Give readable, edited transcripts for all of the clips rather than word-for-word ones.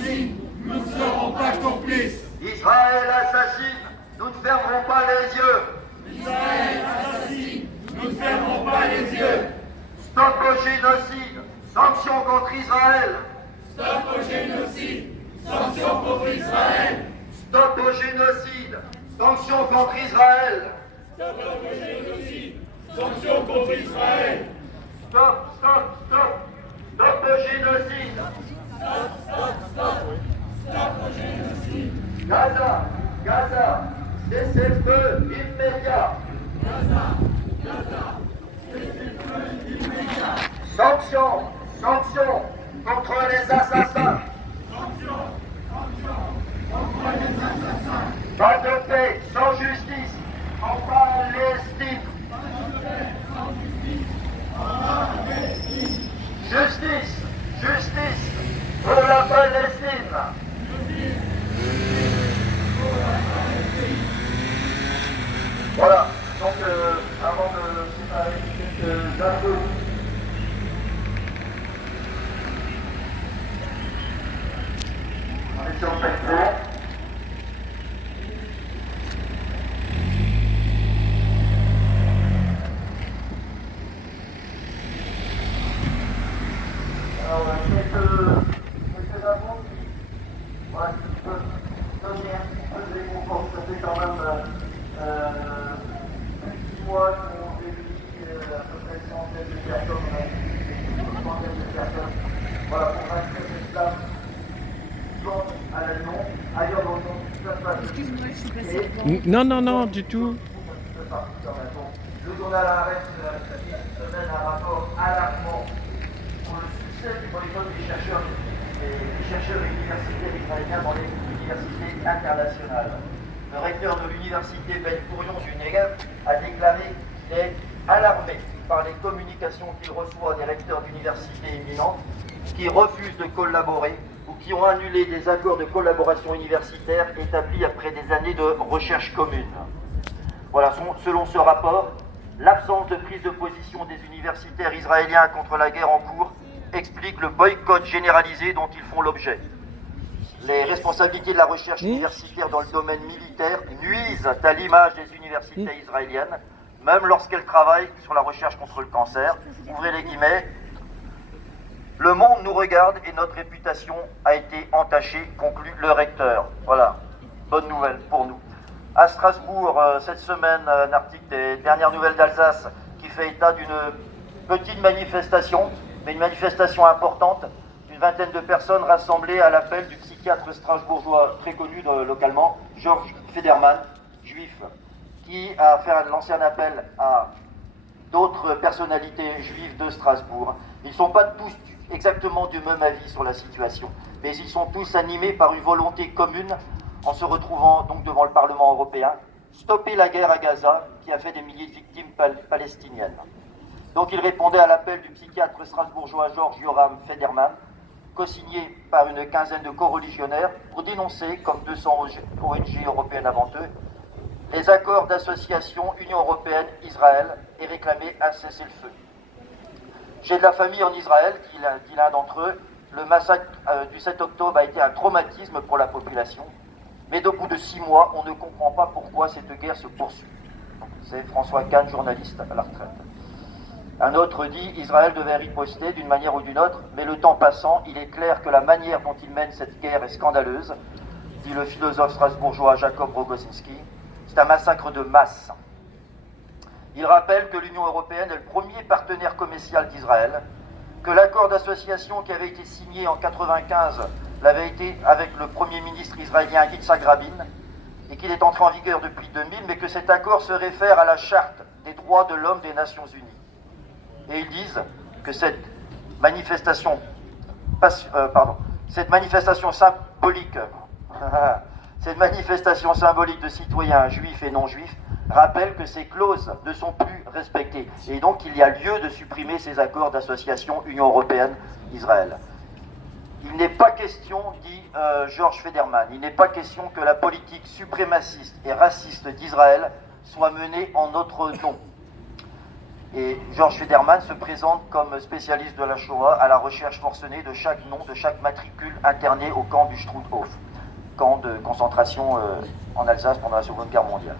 assassine, nous ne serons pas complices. Israël assassine, nous ne fermerons pas les yeux. Israël assassine, nous ne fermerons pas les yeux. Stop au génocide, sanctions contre Israël. Stop au génocide, sanctions contre Israël. Stop au génocide, sanctions contre Israël. Stop au génocide, sanctions contre Israël. Stop, stop, stop. Stop au génocide. Stop, stop, stop. Stop au génocide. Gaza, Gaza, cessez-le-feu immédiat. Gaza, Gaza, cessez-le-feu immédiat. Sanctions, sanctions contre les assassins. Sanctions, sanctions contre les assassins. Pas de paix sans justice en Palestine. Justice, justice pour la Palestine. Voilà, donc avant de séparer quelques infos. On est sur le plateau. Alors, quelques infos qui, voilà, qui peuvent donner un petit peu de réconfort. Ça fait quand même plus de 6 mois qu'on réunit à peu près une centaine de personnes, une centaine de personnes, voilà, pour rentrer cette place à la Lyon, ailleurs dans le monde, ça se passe. Excuse-moi, je suis passée devant. Non, non, non, du tout. Le journal Haaretz cette semaine un rapport alarmant pour le succès du boycott des chercheurs universitaires israéliens dans les universités internationales. Le recteur de l'université Ben Gurion du Negev a déclaré qu'il est alarmé par les communications qu'il reçoit des recteurs d'universités éminentes qui refusent de collaborer ou qui ont annulé des accords de collaboration universitaire établis après des années de recherche commune. Voilà, selon ce rapport, l'absence de prise de position des universitaires israéliens contre la guerre en cours explique le boycott généralisé dont ils font l'objet. Les responsabilités de la recherche universitaire dans le domaine militaire nuisent à l'image des universités israéliennes, même lorsqu'elles travaillent sur la recherche contre le cancer. Ouvrez les guillemets. Le monde nous regarde et notre réputation a été entachée, conclut le recteur. Voilà, bonne nouvelle pour nous. À Strasbourg, cette semaine, un article des dernières nouvelles d'Alsace qui fait état d'une petite manifestation, mais une manifestation importante, d'une vingtaine de personnes rassemblées à l'appel du psychiatre strasbourgeois très connu localement, Georges Federman, juif, qui a lancé un appel à d'autres personnalités juives de Strasbourg. Ils ne sont pas tous exactement du même avis sur la situation, mais ils sont tous animés par une volonté commune en se retrouvant donc devant le Parlement européen, stopper la guerre à Gaza qui a fait des milliers de victimes palestiniennes. Donc il répondait à l'appel du psychiatre strasbourgeois Georges Yoram Federman, co-signé par une quinzaine de co-religionnaires, pour dénoncer, comme 200 ONG européennes avant eux, les accords d'association Union européenne-Israël et réclamer un cessez-le-feu. J'ai de la famille en Israël, dit l'un d'entre eux. Le massacre du 7 octobre a été un traumatisme pour la population, mais au bout de 6 mois, on ne comprend pas pourquoi cette guerre se poursuit. C'est François Kahn, journaliste à la retraite. Un autre dit « Israël devait riposter d'une manière ou d'une autre, mais le temps passant, il est clair que la manière dont il mène cette guerre est scandaleuse, dit le philosophe strasbourgeois Jacob Rogozinski. C'est un massacre de masse. » Il rappelle que l'Union européenne est le premier partenaire commercial d'Israël, que l'accord d'association qui avait été signé en 1995 l'avait été avec le Premier ministre israélien Yitzhak Rabin, et qu'il est entré en vigueur depuis 2000, mais que cet accord se réfère à la Charte des droits de l'homme des Nations Unies. Et ils disent que cette manifestation symbolique de citoyens juifs et non juifs rappelle que ces clauses ne sont plus respectées. Et donc il y a lieu de supprimer ces accords d'association Union européenne-Israël. Il n'est pas question, dit Georges Federman, il n'est pas question que la politique suprémaciste et raciste d'Israël soit menée en notre nom. Et Georges Federman se présente comme spécialiste de la Shoah à la recherche forcenée de chaque nom, de chaque matricule interné au camp du Struthof, camp de concentration en Alsace pendant la Seconde Guerre mondiale.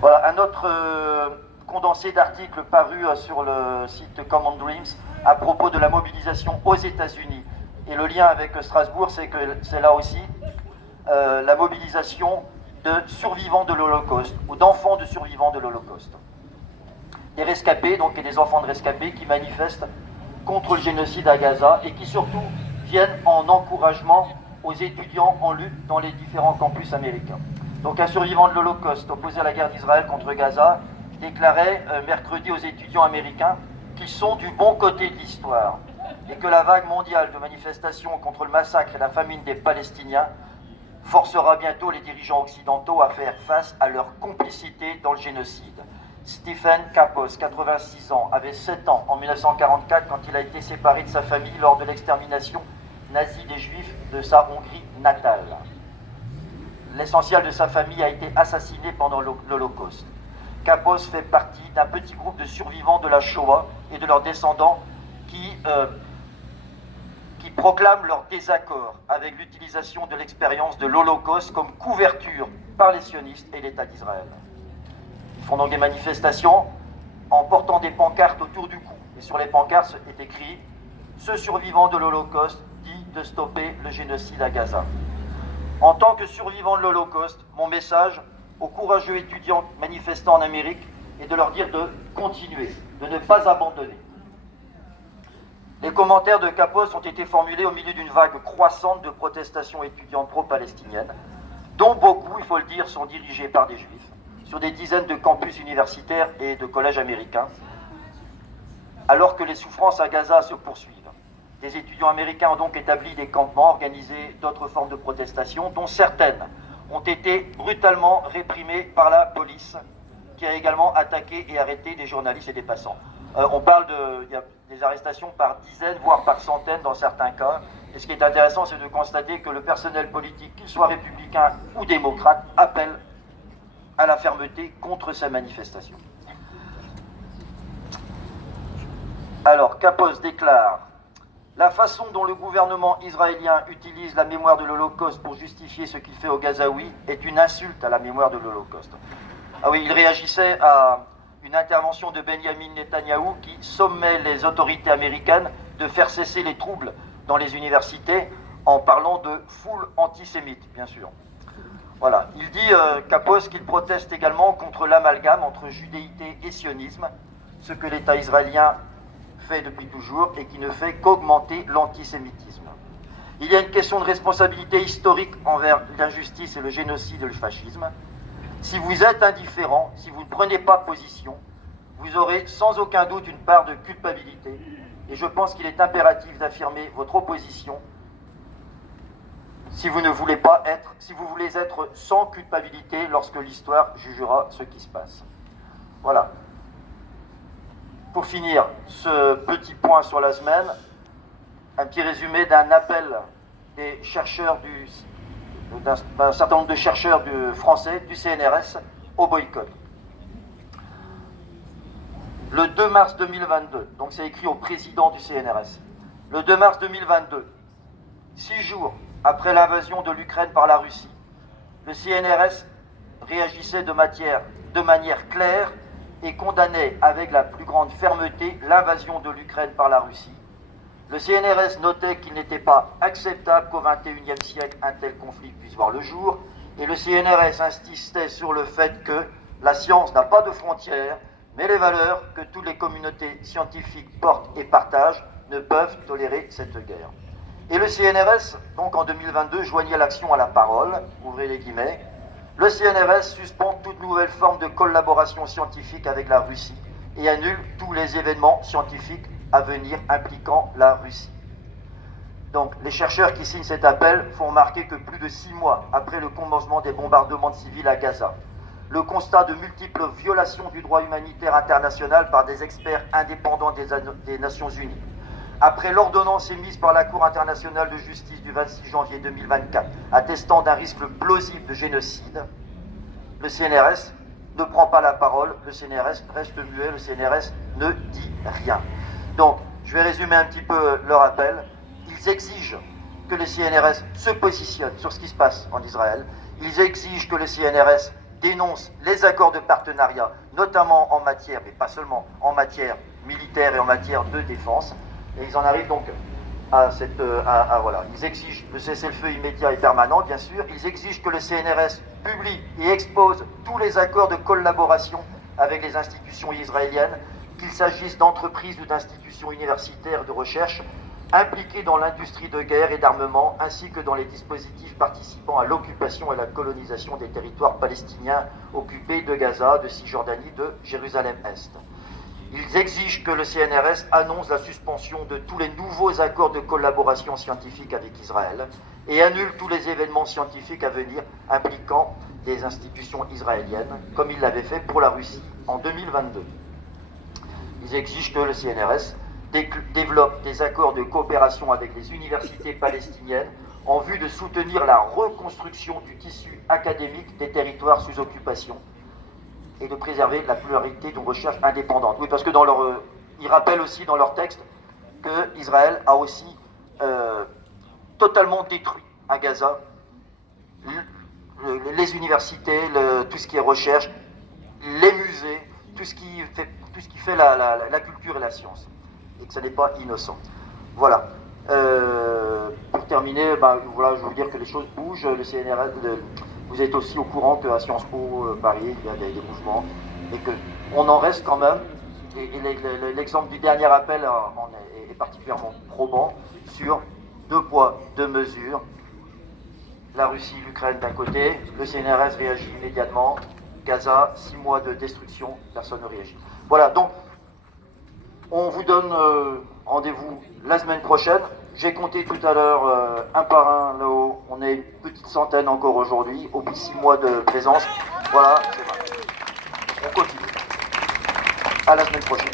Voilà, un autre condensé d'articles paru sur le site Common Dreams à propos de la mobilisation aux États-Unis. Et le lien avec Strasbourg, c'est que c'est là aussi la mobilisation de survivants de l'Holocauste, ou d'enfants de survivants de l'Holocauste. Des rescapés, donc, et des enfants de rescapés qui manifestent contre le génocide à Gaza et qui surtout viennent en encouragement aux étudiants en lutte dans les différents campus américains. Donc un survivant de l'Holocauste opposé à la guerre d'Israël contre Gaza déclarait mercredi aux étudiants américains qu'ils sont du bon côté de l'histoire et que la vague mondiale de manifestations contre le massacre et la famine des Palestiniens forcera bientôt les dirigeants occidentaux à faire face à leur complicité dans le génocide. Stephen Kapos, 86 ans, avait 7 ans en 1944 quand il a été séparé de sa famille lors de l'extermination nazie des Juifs de sa Hongrie natale. L'essentiel de sa famille a été assassiné pendant l'Holocauste. Kapos fait partie d'un petit groupe de survivants de la Shoah et de leurs descendants qui proclament leur désaccord avec l'utilisation de l'expérience de l'Holocauste comme couverture par les sionistes et l'État d'Israël. Ils font donc des manifestations en portant des pancartes autour du cou. Et sur les pancartes est écrit « Ce survivant de l'Holocauste dit de stopper le génocide à Gaza ». En tant que survivant de l'Holocauste, mon message aux courageux étudiants manifestants en Amérique est de leur dire de continuer, de ne pas abandonner. Les commentaires de Kapos ont été formulés au milieu d'une vague croissante de protestations étudiantes pro-palestiniennes, dont beaucoup, il faut le dire, sont dirigés par des juifs, sur des dizaines de campus universitaires et de collèges américains, alors que les souffrances à Gaza se poursuivent. Des étudiants américains ont donc établi des campements, organisé d'autres formes de protestation, dont certaines ont été brutalement réprimées par la police, qui a également attaqué et arrêté des journalistes et des passants. On parle il y a des arrestations par dizaines, voire par centaines dans certains cas. Et ce qui est intéressant, c'est de constater que le personnel politique, qu'il soit républicain ou démocrate, appelle à la fermeté contre ces manifestations. Alors, Kapos déclare « La façon dont le gouvernement israélien utilise la mémoire de l'Holocauste pour justifier ce qu'il fait aux Gazaouis est une insulte à la mémoire de l'Holocauste. » Ah oui, il réagissait à une intervention de Benjamin Netanyahou qui sommait les autorités américaines de faire cesser les troubles dans les universités en parlant de foule antisémite, bien sûr. Voilà. Il dit, Kapos, qu'il proteste également contre l'amalgame entre judéité et sionisme, ce que l'État israélien fait depuis toujours et qui ne fait qu'augmenter l'antisémitisme. Il y a une question de responsabilité historique envers l'injustice et le génocide et le fascisme. Si vous êtes indifférent, si vous ne prenez pas position, vous aurez sans aucun doute une part de culpabilité. Et je pense qu'il est impératif d'affirmer votre opposition si vous ne voulez pas être, si vous voulez être sans culpabilité lorsque l'histoire jugera ce qui se passe. Voilà. Pour finir ce petit point sur la semaine, un petit résumé d'un appel des chercheurs d'un certain nombre de chercheurs français du CNRS au boycott. Le 2 mars 2022, donc c'est écrit au président du CNRS, le 2 mars 2022, 6 jours après l'invasion de l'Ukraine par la Russie, le CNRS réagissait de manière claire et condamnait avec la plus grande fermeté l'invasion de l'Ukraine par la Russie. Le CNRS notait qu'il n'était pas acceptable qu'au XXIe siècle un tel conflit puisse voir le jour, et le CNRS insistait sur le fait que la science n'a pas de frontières, mais les valeurs que toutes les communautés scientifiques portent et partagent ne peuvent tolérer cette guerre. Et le CNRS, donc en 2022, joignait l'action à la parole, ouvrez les guillemets. Le CNRS suspend toute nouvelle forme de collaboration scientifique avec la Russie et annule tous les événements scientifiques à venir impliquant la Russie. Donc, les chercheurs qui signent cet appel font remarquer que plus de 6 mois après le commencement des bombardements civils à Gaza, le constat de multiples violations du droit humanitaire international par des experts indépendants des Nations Unies, après l'ordonnance émise par la Cour internationale de justice du 26 janvier 2024, attestant d'un risque plausible de génocide, le CNRS ne prend pas la parole, le CNRS reste muet, le CNRS ne dit rien. Donc, je vais résumer un petit peu leur appel. Ils exigent que le CNRS se positionne sur ce qui se passe en Israël. Ils exigent que le CNRS dénonce les accords de partenariat, notamment en matière, mais pas seulement, en matière militaire et en matière de défense. Et ils en arrivent donc voilà. Ils exigent le cessez-le-feu immédiat et permanent, bien sûr. Ils exigent que le CNRS publie et expose tous les accords de collaboration avec les institutions israéliennes, qu'il s'agisse d'entreprises ou d'institutions universitaires de recherche, impliquées dans l'industrie de guerre et d'armement, ainsi que dans les dispositifs participant à l'occupation et la colonisation des territoires palestiniens occupés de Gaza, de Cisjordanie, de Jérusalem-Est. Ils exigent que le CNRS annonce la suspension de tous les nouveaux accords de collaboration scientifique avec Israël et annule tous les événements scientifiques à venir impliquant des institutions israéliennes, comme il l'avait fait pour la Russie en 2022. Ils exigent que le CNRS développe des accords de coopération avec les universités palestiniennes en vue de soutenir la reconstruction du tissu académique des territoires sous occupation et de préserver la pluralité d'une recherche indépendante. Oui, parce que ils rappellent aussi dans leur texte que Israël a aussi totalement détruit à Gaza les universités, tout ce qui est recherche, les musées, tout ce qui fait la culture et la science, et que ce n'est pas innocent. Voilà. Pour terminer, voilà, je veux dire que les choses bougent. Le CNRS, vous êtes aussi au courant qu'à Sciences Po Paris, il y a des mouvements, et qu'on en reste quand même. Et l'exemple du dernier appel est particulièrement probant sur 2 poids, 2 mesures. La Russie, l'Ukraine d'un côté, le CNRS réagit immédiatement. Gaza, 6 mois de destruction, personne ne réagit. Voilà, donc on vous donne rendez-vous la semaine prochaine. J'ai compté tout à l'heure un par un là-haut. On est une petite centaine encore aujourd'hui, au bout de 6 mois de présence. Voilà, c'est vrai. On continue. À la semaine prochaine.